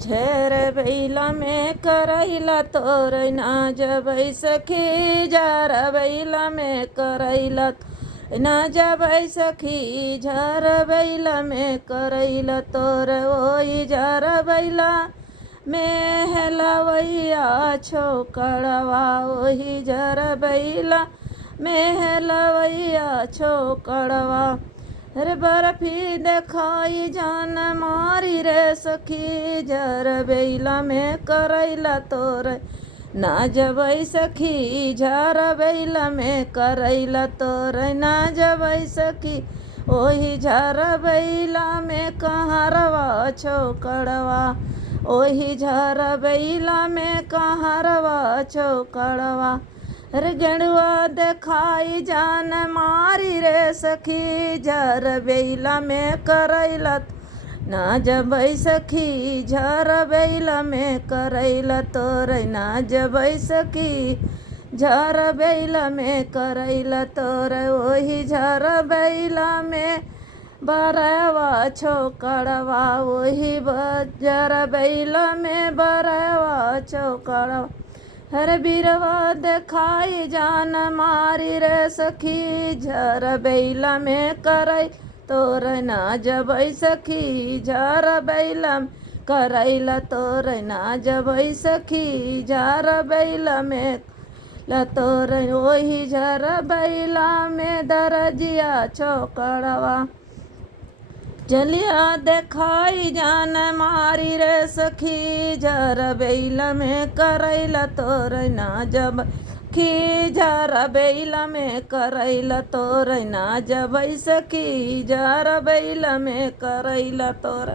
झर बैला में करैला तोर ना जबै सखी झर बैला में करैला ना जबै सखी झर बैला में करैला तोर ओई झर बैला में हेलवैया छोकड़वा ओही झर बैला में हेलवैया छोकड़वा रे बर्फी देखाई जान मारी रे सखी झर बैला में करैला तोर ना जबै सखी झर बैला में करैला तोर ना जबै सखी ओही झर बैला में कहरवा छोकड़वा ओही झर बैला में कहरवा छोकड़वा रे गेंडुआ देखाई जान मारी रे सखी झर बैला में करैला ना जबै सखी झर बैला में करैला तोर ना जबै सखी झर बैला में करैला तोर ओही झर बैला में बरवा छोकड़वा ओही झर बैला में बरवा छोकड़वा हर बीरवा देखाई जान मारी रे सखी झर बैला में करै तोर ना जबै सखी झर बैला करैला तोर ना जबै सखी झर बैला में तोर ओही झर बैला में दरजिया छोकड़वा जलिया देखाई जान मारी रे सखी झर बैला में करैला तोर ना जब खी झर बैला में करैला तोर ना जबै सखी झर बैला में करैला तोर।